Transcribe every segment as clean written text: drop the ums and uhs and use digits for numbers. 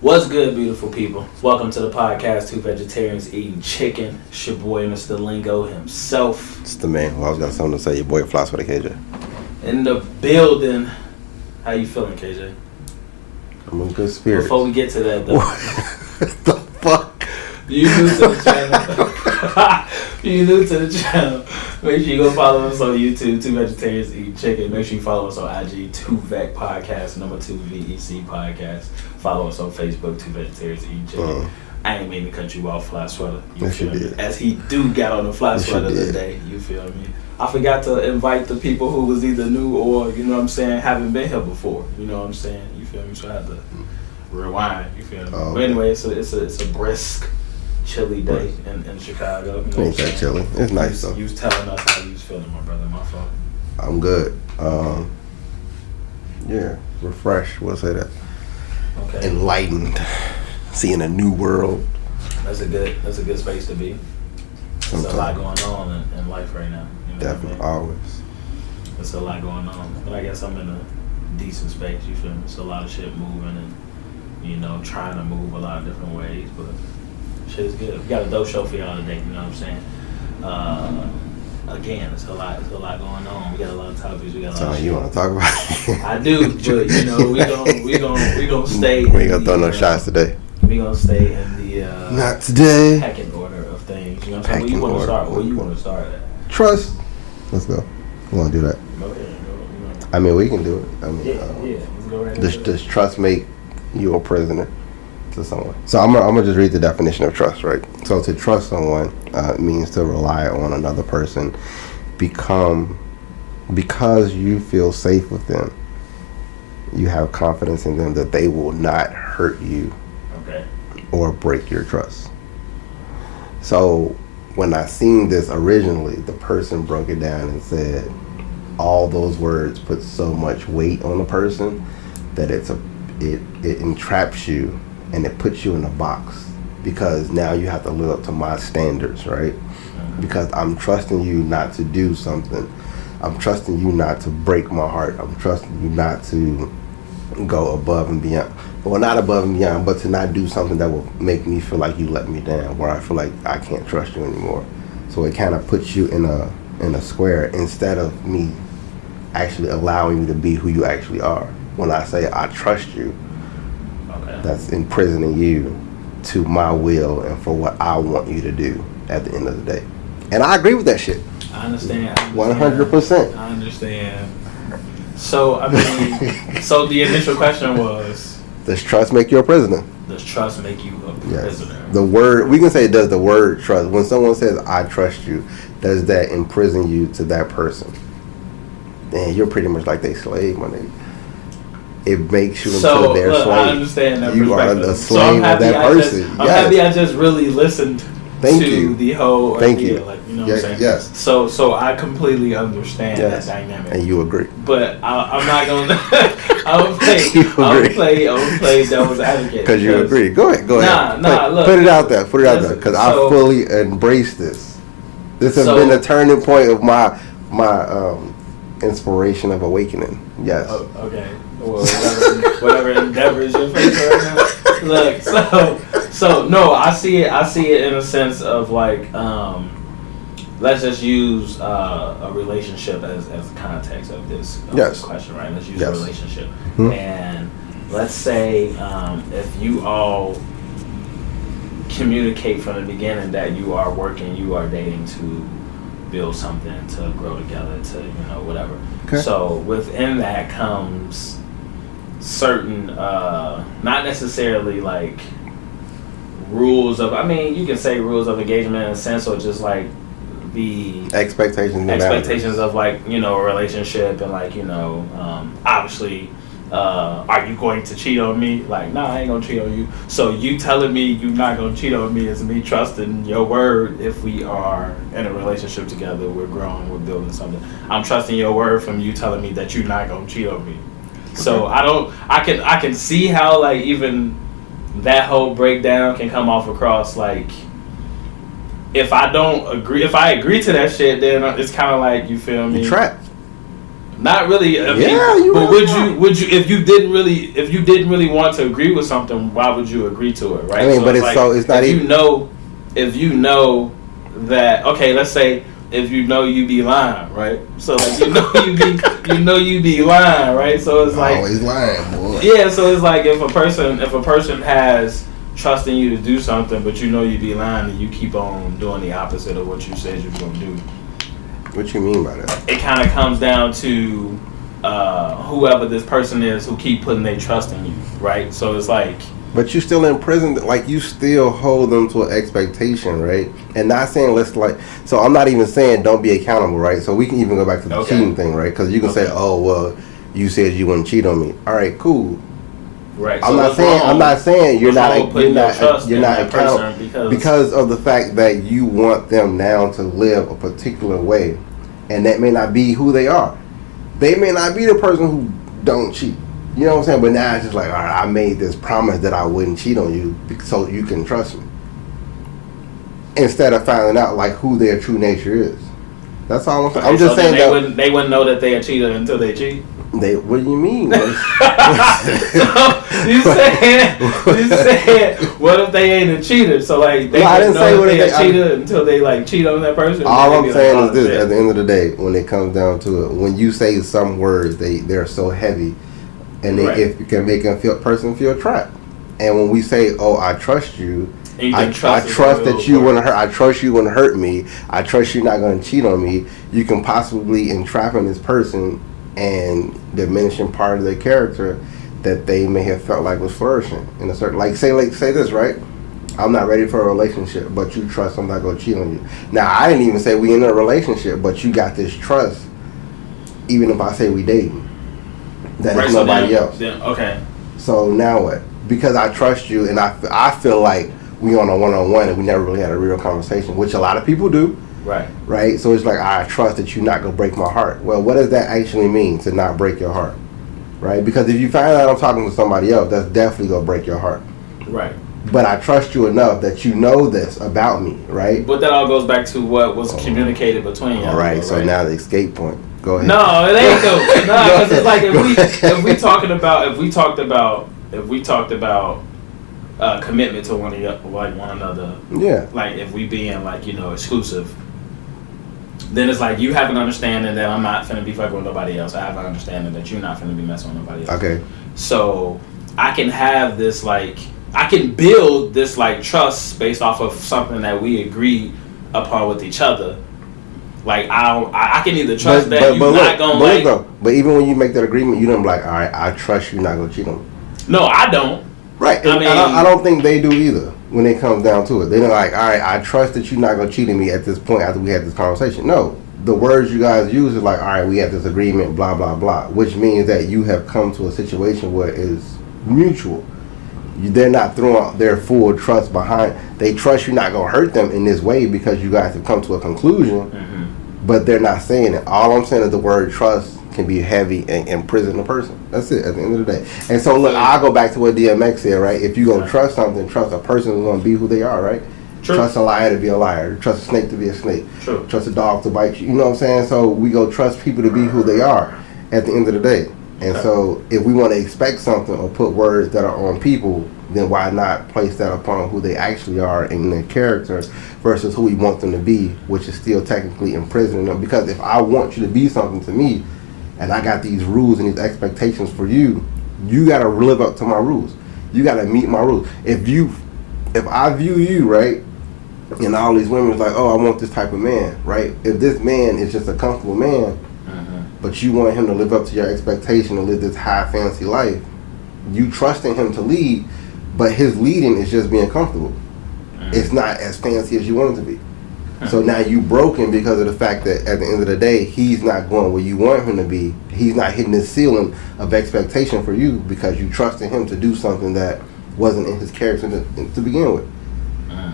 What's good, beautiful people? Welcome to the podcast, Two Vegetarians Eating Chicken. It's your boy, Mr. Lingo himself. It's the man. Well, I was got something to say. Your boy Floss with a KJ. In the building. How you feeling, KJ? I'm in good spirits. Before we get to that, though. What the fuck? You new to the channel. You new to the channel. Make sure you go follow us on YouTube, Two Vegetarians Eating Chicken. Make sure you follow us on IG, 2VEC Podcast, number 2 VEC Podcast. Follow us on Facebook, Two Vegetarians Eating Chicken. I ain't mean to cut you off, fly sweater. You feel me? As he do got on the fly sweater today. You feel me? I forgot to invite the people who was either new or, you know what I'm saying, haven't been here before. You know what I'm saying? You feel me? So I had to rewind. You feel me? But anyway, it's a brisk, chilly day in Chicago. You know Ain't that chilly? It's nice though. You was telling us how you was feeling, my brother. My fault. I'm good. Yeah, refreshed. We'll say that. Okay. Enlightened. Seeing a new world. That's a good space to be. There's a lot going on in life right now. You know Definitely, always. There's a lot going on, but I guess I'm in a decent space. You feel me? It's a lot of shit moving and trying to move a lot of different ways, but shit is good. We got a dope show for y'all today. You know what I'm saying? Again, it's a lot going on. We got a lot of topics. We got a lot of shit. You want to talk about it? I do, but we gonna stay. We ain't gonna throw no shots today. We gonna stay in the not today. Pecking order of things. You know what I'm saying? Where you want to start? Where you want to start at? Trust. Let's go. We want to do that. Okay. I mean, we can do it. I mean, Let's go right does trust make you a prisoner to someone? So I'm gonna just read the definition of trust, right? So to trust someone means to rely on another person, because you feel safe with them. You have confidence in them that they will not hurt you, or break your trust. So when I seen this originally, the person broke it down and said all those words put so much weight on a person that it entraps you and it puts you in a box, because now you have to live up to my standards, right? Because I'm trusting you not to do something. I'm trusting you not to break my heart. I'm trusting you not to go above and beyond. Well, not above and beyond, but to not do something that will make me feel like you let me down, where I feel like I can't trust you anymore. So it kind of puts you in a square instead of me actually allowing you to be who you actually are. When I say I trust you, that's imprisoning you to my will and for what I want you to do at the end of the day. And I agree with that shit. I understand. 100%. I understand. So, I mean, so the initial question was, does trust make you a prisoner? Does trust make you a prisoner? Yes. The word, we can say, does the word trust, when someone says I trust you, does that imprison you to that person? Then you're pretty much like their slave, my nigga. It makes you into their slave. I understand that you perspective. are the slave of that person. I'm happy I just really listened to the whole idea. Like, you know what I'm saying? Yes. So I completely understand that dynamic. And you agree. But I'm not gonna. I'll play devil's advocate. Because you agree. Go ahead. Look. Put it out there. Because I fully embrace this. This has been a turning point of my inspiration of awakening. Yes. Okay. Well, whatever endeavors you're facing right now. Look, so no, I see it in a sense of like, let's just use a relationship as the context of this question, right? Let's use a relationship, and let's say if you all communicate from the beginning that you are dating to build something, to grow together, to whatever. Okay. So within that comes certain, not necessarily like rules of, you can say rules of engagement in a sense, or just like the expectations of like, a relationship, and like, obviously, are you going to cheat on me? Like, nah, I ain't gonna cheat on you. So you telling me you're not gonna cheat on me is me trusting your word. If we are in a relationship together, we're growing, we're building something. I'm trusting your word from you telling me that you're not gonna cheat on me. So I can see how like even that whole breakdown can come off across like, if I agree to that shit, then it's kind of like, you feel me? You're trapped. Not really. But would you if you didn't really want to agree with something, why would you agree to it, right? I mean, but it's not even. If you know that, okay, let's say if you know you be lying, right? So like you be lying, right? So it's like always lying, boy. Yeah, so it's like if a person has trust in you to do something, but you know you be lying, and you keep on doing the opposite of what you said you're gonna do. What you mean by that? It kind of comes down to whoever this person is who keep putting their trust in you, right? So it's like. But you still in prison, like you still hold them to an expectation, right? And not saying so I'm not even saying don't be accountable, right? So we can even go back to the cheating thing, right? Because you can say, oh, well, you said you wouldn't cheat on me. All right, cool. Right. I'm not saying you're not accountable because of the fact that you want them now to live a particular way, and that may not be who they are. They may not be the person who don't cheat. You know what I'm saying? But now it's just like, all right, I made this promise that I wouldn't cheat on you so you can trust me. Instead of finding out like who their true nature is. That's all I'm saying. I'm just saying that they wouldn't know that they a cheater until they cheat. What do you mean? So you said, what if they ain't a cheater? So like they didn't know say what they a cheater until they like cheat on that person. All I'm saying is this: at the end of the day, when it comes down to it, when you say some words, they're so heavy. And if you can make a person feel trapped. And when we say, "Oh, I trust you," I trust that you wouldn't hurt. I trust you wouldn't hurt me. I trust you're not going to cheat on me. You can possibly entrapping this person and diminishing part of their character that they may have felt like was flourishing in a certain. Like say this, right? I'm not ready for a relationship, but you trust I'm not going to cheat on you. Now I didn't even say we in a relationship, but you got this trust. Even if I say we dating. That is nobody else. Okay. So now what? Because I trust you, and I feel like we on a one-on-one, and we never really had a real conversation, which a lot of people do. Right. Right. So it's like I trust that you're not gonna break my heart. Well, what does that actually mean to not break your heart? Right. Because if you find out I'm talking to somebody else, that's definitely gonna break your heart. Right. But I trust you enough that you know this about me, right? But that all goes back to what was communicated between you. All right. So now the escape point. Go ahead. No, it ain't though. No, because it's like if we talked about commitment to one another. Yeah. Like if we being exclusive, then it's like you have an understanding that I'm not finna be fucking with nobody else. I have an understanding that you're not finna be messing with nobody else. Okay. So I can have this I can build this trust based off of something that we agree upon with each other. Like I can either trust that you're not gonna But even when you make that agreement, you don't be like, all right, I trust you're not gonna cheat on me. No, I don't. Right. I don't think they do either when it comes down to it. They're like, all right, I trust that you're not gonna cheat on me at this point after we had this conversation. No, the words you guys use is like, all right, we had this agreement, blah blah blah, which means that you have come to a situation where it's mutual. They're not throwing their full trust behind. They trust you're not gonna hurt them in this way because you guys have come to a conclusion. Mm-hmm. But they're not saying it. All I'm saying is the word trust can be heavy and imprison a person. That's it at the end of the day. And so look, I'll go back to what DMX said, right? If you're going to trust something, trust a person who's going to be who they are, right? True. Trust a liar to be a liar. Trust a snake to be a snake. True. Trust a dog to bite you. You know what I'm saying? So we go trust people to be who they are at the end of the day. And so if we want to expect something or put words that are on people, then why not place that upon who they actually are in their character versus who we want them to be, which is still technically imprisoning them. Because if I want you to be something to me, and I got these rules and these expectations for you, you got to live up to my rules. You got to meet my rules. If I view you, right, and all these women is like, oh, I want this type of man, right? If this man is just a comfortable man, but you want him to live up to your expectation and live this high fantasy life, you trusting him to lead, but his leading is just being comfortable. It's not as fancy as you want it to be. So now you broken because of the fact that at the end of the day, he's not going where you want him to be. He's not hitting the ceiling of expectation for you because you trusted him to do something that wasn't in his character to begin with.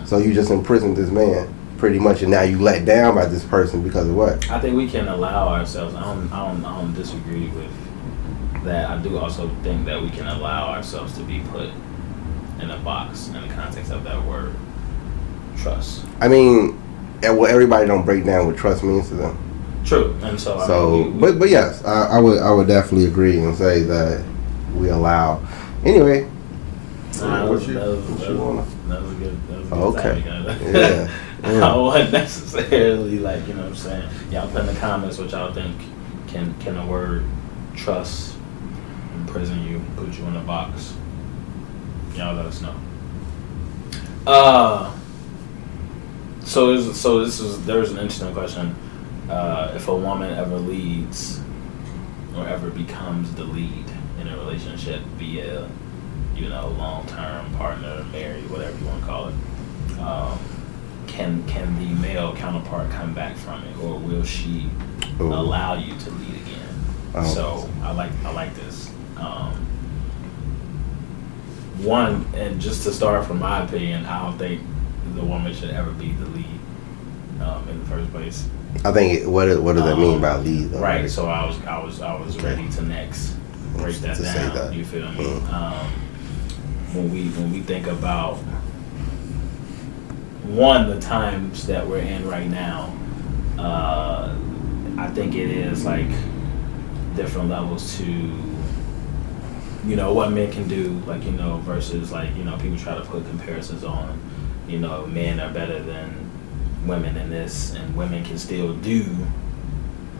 So you just imprisoned this man pretty much, and now you let down by this person because of what? I think we can allow ourselves. I don't disagree with that. I do also think that we can allow ourselves to be put in a box in the context of that word, trust. I mean, well, everybody don't break down what trust means to them. True, and so but yes, I would definitely agree and say that we allow. Anyway, that was a good okay. topic. Yeah. I don't necessarily like, you know what I'm saying. Y'all put in the comments what y'all think. Can the word trust imprison you, put you in a box? Y'all let us know. There's an interesting question. If a woman ever leads or ever becomes the lead in a relationship via, you know, long-term partner, married, whatever you want to call it, can the male counterpart come back from it, or will she allow you to lead again? So I like this. One, and just to start from my opinion, I don't think the woman should ever be the lead in the first place. I think what does that mean by lead? Though, right. So I was ready to next break that down. Say that. You feel me? When we think about the times that we're in right now, I think it is like different levels to, you know, what men can do, like, you know, versus like, you know, people try to put comparisons on, you know, men are better than women in this, and women can still do.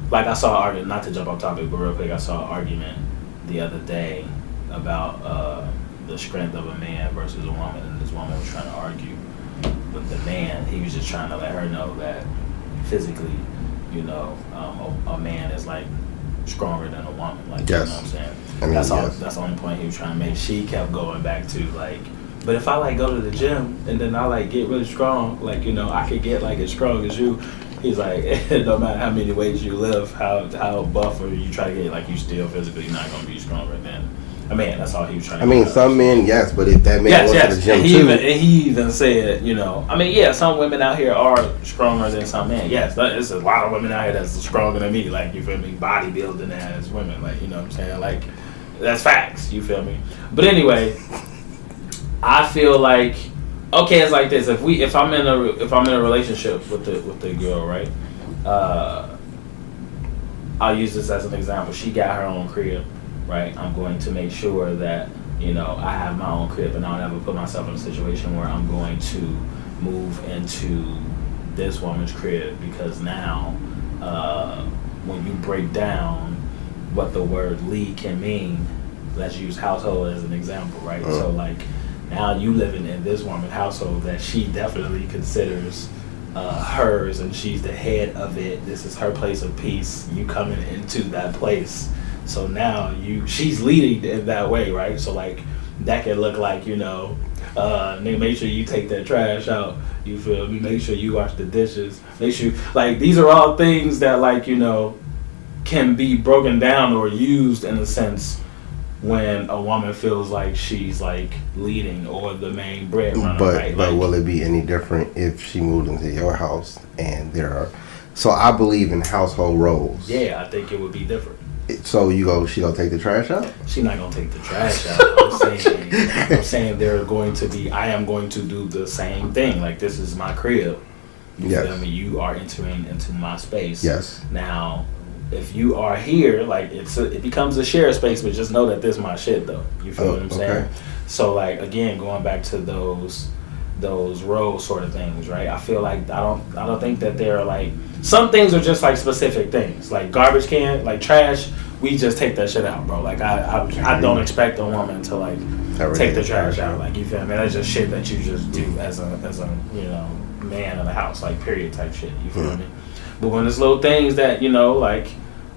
Like I saw an argument, not to jump off topic, but real quick, I saw an argument the other day about the strength of a man versus a woman, and this woman was trying to argue with the man. He was just trying to let her know that physically, you know, a man is like stronger than a woman. Like, yes. You know what I'm saying? I mean, that's the only point he was trying to make. She kept going back to like, but if I like go to the gym and then I like get really strong, like, you know, I could get like as strong as you. He's like, no matter how many weights you lift, how buff or you try to get, like, you still physically not gonna be stronger than a man. That's all he was trying to do. I mean, some men, yes, but if that man went to the gym too. And he even said, you know, I mean, yeah, some women out here are stronger than some men. Yes, there's a lot of women out here that's stronger than me. Like, you feel me? Bodybuilding as women, like, you know what I'm saying? Like, that's facts. You feel me? But anyway, I feel like, okay, it's like this. If I'm in a relationship with the girl, right? I'll use this as an example. She got her own crib, right? I'm going to make sure that, you know, I have my own crib, and I'll never put myself in a situation where I'm going to move into this woman's crib, because now, when you break down what the word lead can mean, let's use household as an example, right? So like, now you living in this woman's household that she definitely considers hers, and she's the head of it. This is her place of peace. You coming into that place, so now she's leading in that way, right? So like, that can look like, you know, make sure you take that trash out. You feel me? Make sure you wash the dishes. Make sure, like, these are all things that, like, you know, can be broken down or used in a sense when a woman feels like she's like leading or the main breadwinner, right? But will it be any different if she moved into your house and there are? So I believe in household roles. Yeah, I think it would be different. So she gonna take the trash out? She's not gonna take the trash out. I'm saying I am going to do the same thing. Like, this is my crib. You feel me? You are entering into my space. Yes. Now, if you are here, like, it becomes a shared space, but just know that this is my shit, though. You feel what I'm saying? So, like, again, going back to those role sort of things, right? I feel like I don't think that they're like, some things are just like specific things, like garbage can, like trash. We just take that shit out, bro. Like, I don't expect a woman to like take the trash out. Like, you feel me? That's just shit that you just do as a you know, man of the house, like, period type shit. You feel me? But when there's little things that, you know, like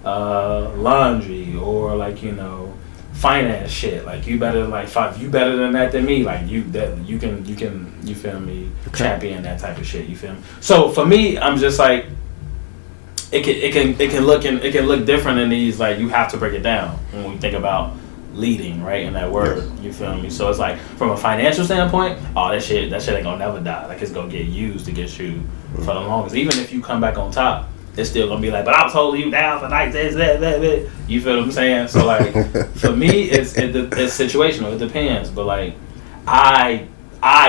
laundry or like, you know, finance shit, like, you better than that than me, like, you can you feel me, champion that type of shit. You feel me? So for me, I'm just like, it can look different in these, like, you have to break it down when we think about leading, right, in that word. You feel me? So it's like, from a financial standpoint, that shit ain't gonna never die. Like, it's gonna get used to get you for the longest. Even if you come back on top, it's still gonna be like, but I was holding you down for like this, that. You feel what I'm saying? So like, for me, it's situational. It depends. But like, I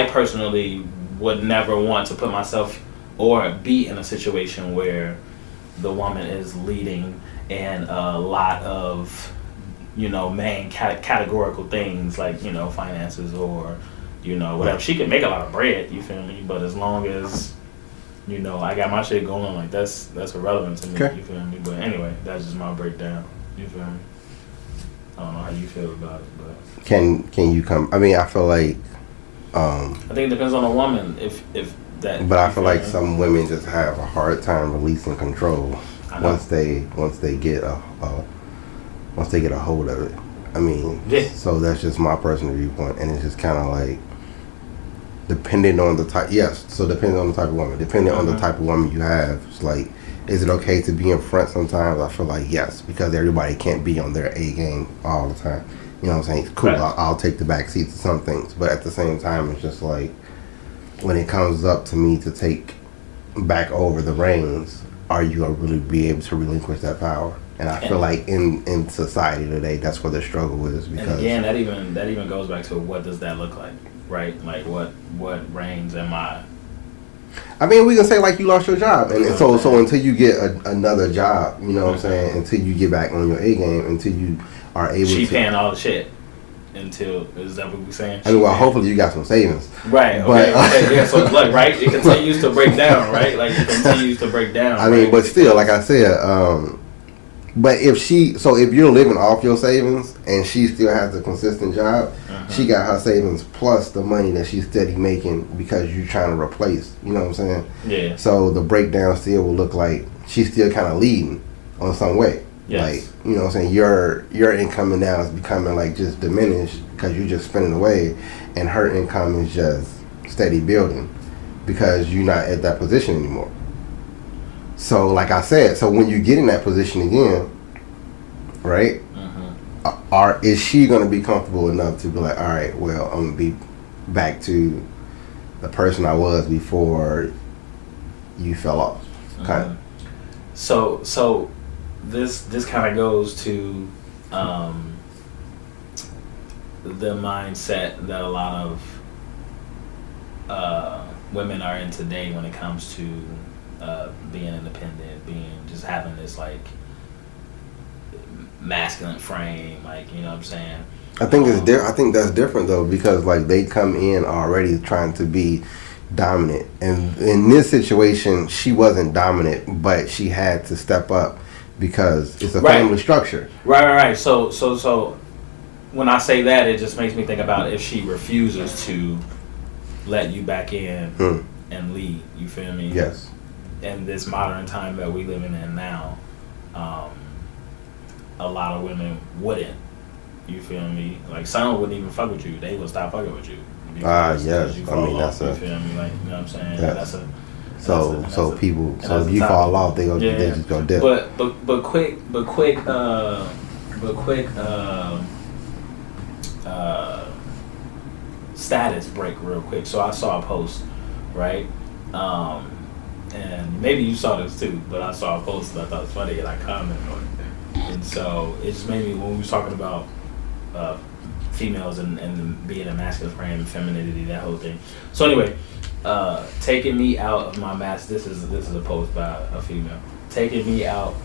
personally would never want to put myself or be in a situation where the woman is leading in a lot of, main categorical things like, finances or, whatever. She can make a lot of bread, you feel me? But as long as, I got my shit going, like that's irrelevant to me, you feel me? But anyway, that's just my breakdown, you feel me? I don't know how you feel about it, but can you come? I mean, I feel like I think it depends on the woman if that. But I feel like some women just have a hard time releasing control once they get a hold of it. I mean, so that's just my personal viewpoint, and it's just kind of like depending on the type. Yes, so depending on the type of woman, depending on the type of woman you have, it's like, is it okay to be in front sometimes? I feel like yes, because everybody can't be on their A game all the time. You know what I'm saying? It's cool. Right. I'll take the back seat to some things, but at the same time, it's just like when it comes up to me to take back over the reins, are you gonna really be able to relinquish that power? And I feel like in society today, that's where the struggle is. Because and again, that even goes back to what does that look like, right? Like what reins am I? I mean, we can say like you lost your job, and so until you get another job, you know what I'm saying? Until you get back on your A game, until you are able to. She paying all the shit. Until, is that what we're saying? I mean, well, hopefully you got some savings. Right. Okay. Okay. Yeah. So look, right, it continues to break down, right? Like it continues to break down. I mean, but still, like I said, but if you're living off your savings and she still has a consistent job, she got her savings plus the money that she's steady making because you're trying to replace. You know what I'm saying? Yeah. So the breakdown still will look like she's still kind of leading on some way. Yes. Like, you know what I'm saying, your income now is becoming like just diminished because you're just spending away, and her income is just steady building because you're not at that position anymore. So like I said, so when you get in that position again, right, is she going to be comfortable enough to be like, all right, well, I'm going to be back to the person I was before you fell off, kind of. So this kind of goes to the mindset that a lot of women are in today when it comes to being independent, just having this like masculine frame, like, you know what I'm saying? I think I think that's different though, because like they come in already trying to be dominant, and in this situation she wasn't dominant, but she had to step up because it's a family structure. Right. So when I say that, it just makes me think about if she refuses to let you back in and lead. You feel me? Yes. In this modern time that we living in now, a lot of women wouldn't. You feel me? Like some wouldn't even fuck with you. They would stop fucking with you. Yes. I mean, that's you feel me? Like, you know what I'm saying? Yes. So if you fall off, they just go dip. But quick status break real quick. So I saw a post, right? And maybe you saw this too, but I saw a post that I thought it was funny and I commented on it. And so it just made me, when we was talking about females and being a masculine frame, femininity, that whole thing. So anyway, taking me out of my mask. This is a post by a female. Taking me out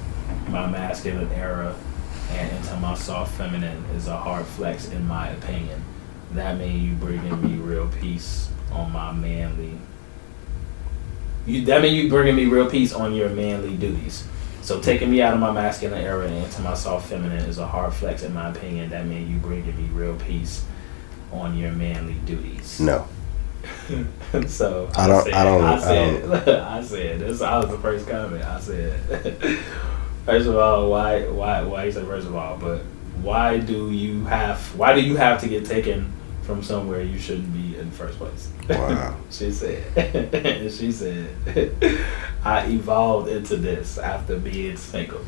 my masculine era and into my soft feminine is a hard flex in my opinion. That mean you bringing me real peace on my manly. That mean you bringing me real peace on your manly duties. So taking me out of my masculine era and into my soft feminine is a hard flex in my opinion. That mean you bringing me real peace on your manly duties. No. So I said this. I was the first comment. I said, first of all, why you said first of all, but why do you have to get taken from somewhere you shouldn't be in the first place? Wow. She said, I evolved into this after being single.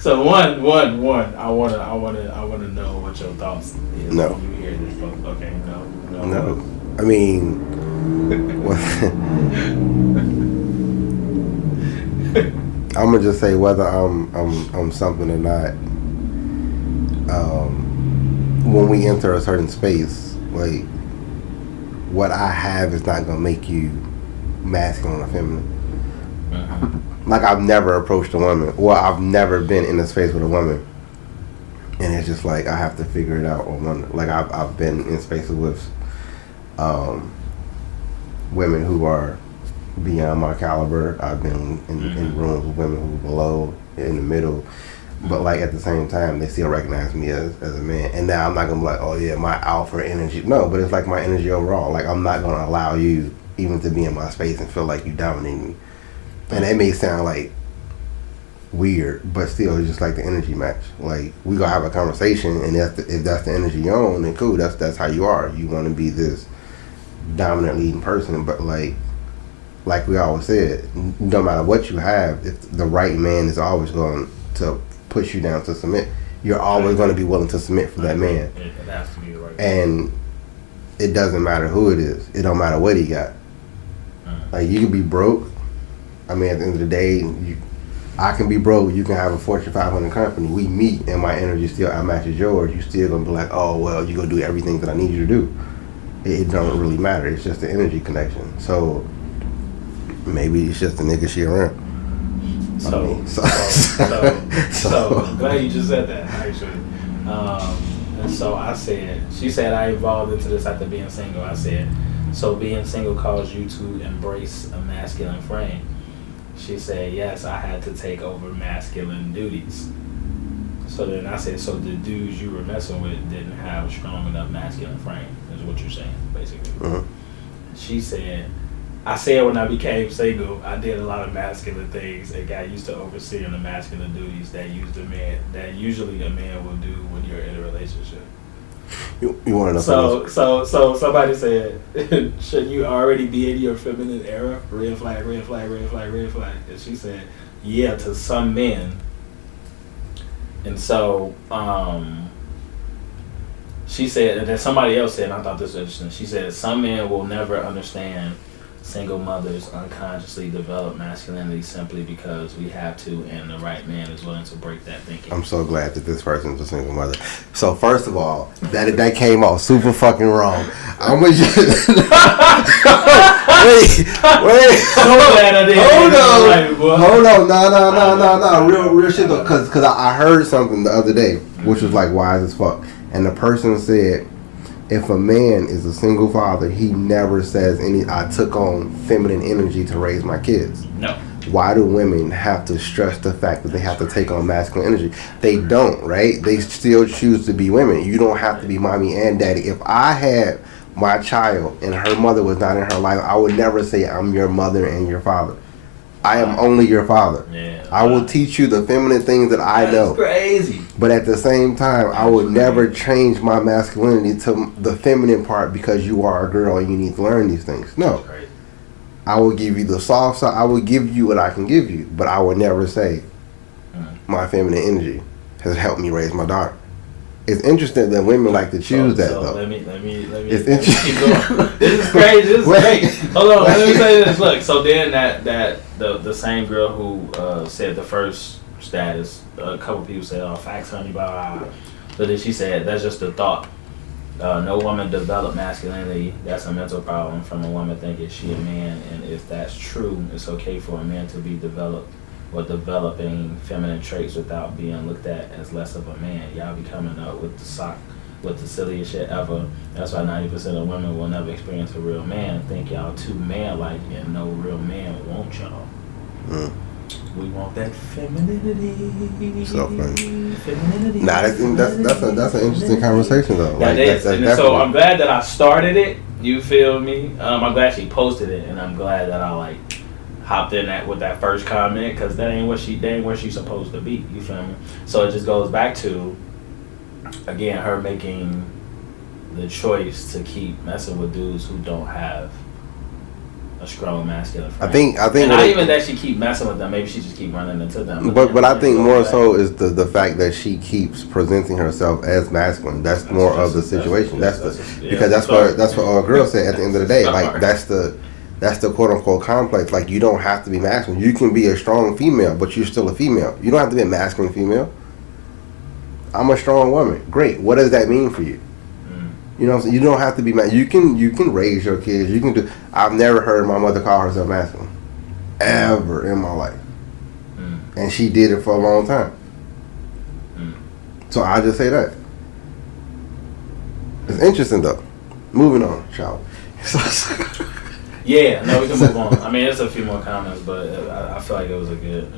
So one, I wanna know what your thoughts is when you hear this book. Okay, no. I mean, I'm gonna just say whether I'm something or not. When we enter a certain space, like what I have is not gonna make you masculine or feminine. Like, I've never approached a woman. Well, I've never been in a space with a woman. And it's just like, I have to figure it out or wonder. Like, I've been in spaces with women who are beyond my caliber. I've been in rooms with women who are below, in the middle. But, like, at the same time, they still recognize me as a man. And now I'm not going to be like, oh, yeah, my alpha energy. No, but it's like my energy overall. Like, I'm not going to allow you even to be in my space and feel like you dominate me. And that may sound like weird, but still, it's just like the energy match. Like, we gonna have a conversation, and if that's the energy you're on, then cool. That's how you are. You want to be this dominant leading person, but like we always said, no matter what you have, if the right man is always going to push you down to submit, you're always going to be willing to submit for that man. It has to be the right and it doesn't matter who it is. It don't matter what he got. Like, you can be broke. I mean, at the end of the day, I can be broke. You can have a Fortune 500 company. We meet, and my energy still outmatches yours. You still gonna be like, oh well, you gonna do everything that I need you to do. It don't really matter. It's just the energy connection. So maybe it's just the nigga she around. So glad you just said that, actually. And so I said, she said I evolved into this after being single. I said, so being single caused you to embrace a masculine frame. She said, yes, I had to take over masculine duties. So then I said, so the dudes you were messing with didn't have a strong enough masculine frame, is what you're saying, basically. She said, I said when I became single, I did a lot of masculine things and got used to overseeing the masculine duties that usually a man will do when you're in a relationship. You want to know? So somebody said, shouldn't you already be in your feminine era? Red flag, red flag, red flag, red flag. And she said, yeah, to some men. And so she said, and then somebody else said, and I thought this was interesting. She said, some men will never understand single mothers unconsciously develop masculinity simply because we have to, and the right man is willing to break that thinking. I'm so glad that this person's a single mother. So first of all, that came off super fucking wrong. I'm gonna just wait. So glad I did. Hold on, no, real shit though, cause I heard something the other day, which was like wise as fuck, and the person said, if a man is a single father, he never says I took on feminine energy to raise my kids. No. Why do women have to stress the fact that they have to take on masculine energy? They don't, right? They still choose to be women. You don't have to be mommy and daddy. If I had my child and her mother was not in her life, I would never say I'm your mother and your father. I am only your father. Yeah, I will teach you the feminine things that I know. That's crazy. But at the same time, I would never change my masculinity to the feminine part because you are a girl and you need to learn these things. No. I will give you the soft side. I will give you what I can give you. But I would never say my feminine energy has helped me raise my daughter. It's interesting that women like to choose that though. Let me keep going. This is crazy. This is great. Hold on. Let me say this. Look. So then the same girl who said the first status, a couple people said, "Oh, facts, honey, blah blah." But then she said, "That's just a thought. No woman developed masculinity. That's a mental problem from a woman thinking she a man. And if that's true, it's okay for a man to be developed or developing feminine traits without being looked at as less of a man. Y'all be coming up with the silliest shit ever. That's why 90% of women will never experience a real man. Think y'all too man-like, and no real man won't y'all. We want that femininity. So funny. Femininity. Nah, that's an interesting conversation though. That is. So I'm glad that I started it. You feel me? I'm glad she posted it, and I'm glad that I hopped in with that first comment, because that ain't where she's supposed to be. You feel me? So it just goes back to, again, her making the choice to keep messing with dudes who don't have a strong masculine frame. I think and not even that she keep messing with them. Maybe she just keep running into them. But I think more so is the fact that she keeps presenting herself as masculine. That's more of the situation. That's what our girl said at the end of the day. Like that's the quote unquote complex. Like, you don't have to be masculine. You can be a strong female, but you're still a female. You don't have to be a masculine female. I'm a strong woman. Great. What does that mean for you? You know what I'm saying? You don't have to be you can raise your kids. You can do. I've never heard my mother call herself masculine. ever in my life. And she did it for a long time. So I just say that. It's interesting though. Moving on, child. Yeah, no, we can move on. I mean, there's a few more comments, but I feel like it was a good.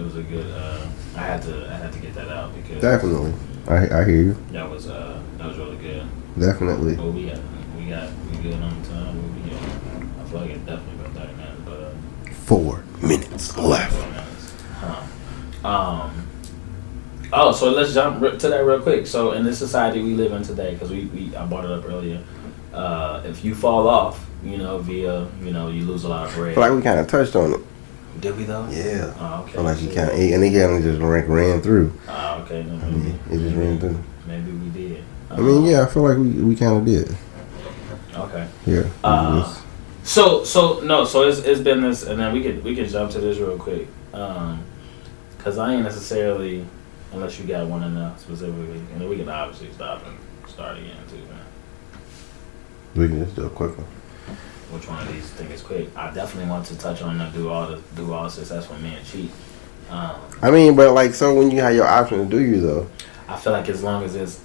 I had to get that out because definitely, I hear you. That was really good. Definitely. But we good on the time. I feel like it's definitely about 30 minutes, but 4 minutes left. 4 minutes. Oh, so let's jump to that real quick. So in this society we live in today, because I brought it up earlier. If you fall off, via, you lose a lot of bread. I feel like we kind of touched on it. Did we though? Yeah. Oh, okay. I feel like you kind of, and they kind of just ran through. Oh, okay. No, it just ran through. Maybe we did. I mean, yeah, I feel like we kind of did. Okay. Yeah. So it's been this, and then we can jump to this real quick, cause I ain't necessarily, unless you got one enough specifically, and then we can obviously stop and start again too, man. We can just do a quick one. Which one of these think is quick? I definitely want to touch on the do all successful men cheat. I mean, but like, so when you have your option to do you though, I feel like as long as it's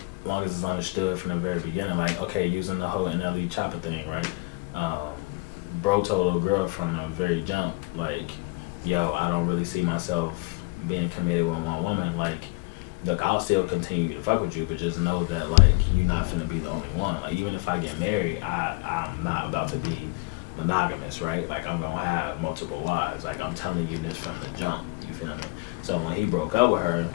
understood from the very beginning, like, okay, using the whole NLE Chopper thing, right? Bro told a girl from the very jump, like, yo, I don't really see myself being committed with one woman. Like, look, I'll still continue to fuck with you, but just know that, like, you're not finna be the only one. Like, even if I get married, I'm not about to be monogamous, right? Like, I'm gonna have multiple wives. Like, I'm telling you this from the jump. You feel me? So when he broke up with her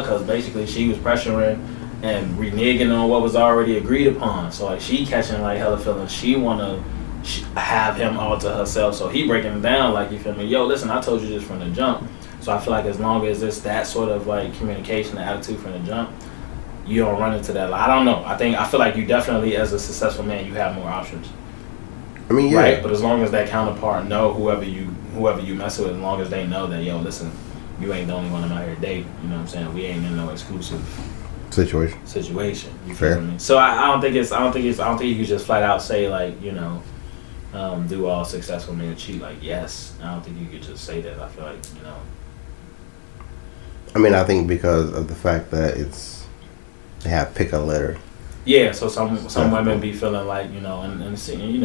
because basically she was pressuring and reneging on what was already agreed upon. So like she catching like hella feelings. She wanna have him all to herself. So he breaking it down like, you feel me? Yo, listen, I told you this from the jump. So I feel like as long as it's that sort of like communication, attitude from the jump, you don't run into that. Like, I don't know. I feel like you definitely, as a successful man, you have more options. I mean, yeah. Right? But as long as that counterpart know whoever you mess with, as long as they know that, yo, listen, you ain't the only one I'm out here dating. You know what I'm saying? We ain't in no exclusive situation. You feel me? So I don't think you can just flat out say like, do all successful men cheat. Like, yes. I don't think you could just say that. I feel like, I mean, I think because of the fact that they have pick a letter. Yeah, so some women be feeling like, and seeing,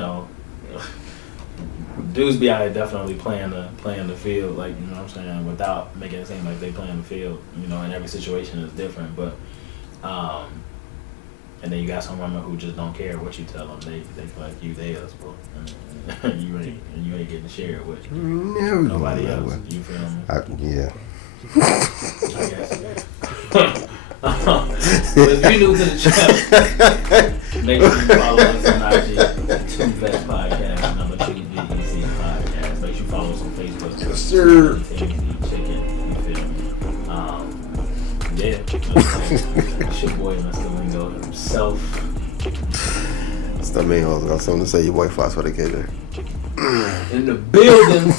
dudes be out here definitely playing the field, like, you know what I'm saying, without making it seem like they playing the field, and every situation is different, but and then you got some women who just don't care what you tell them. They feel like you theirs, but you ain't getting to share it with nobody else. You feel me? Yeah. I guess. But if you're new to the channel, make sure you follow us on IG, 2 Vet Podcast, number 2 VEC Podcast. Make sure you follow us on Facebook. Yes, sir. Chicken, you feel me? Yeah. It's your boy, Mr. Lingo himself. It's the main host. Got something to say. Your boy Fox for the kid there. In the building.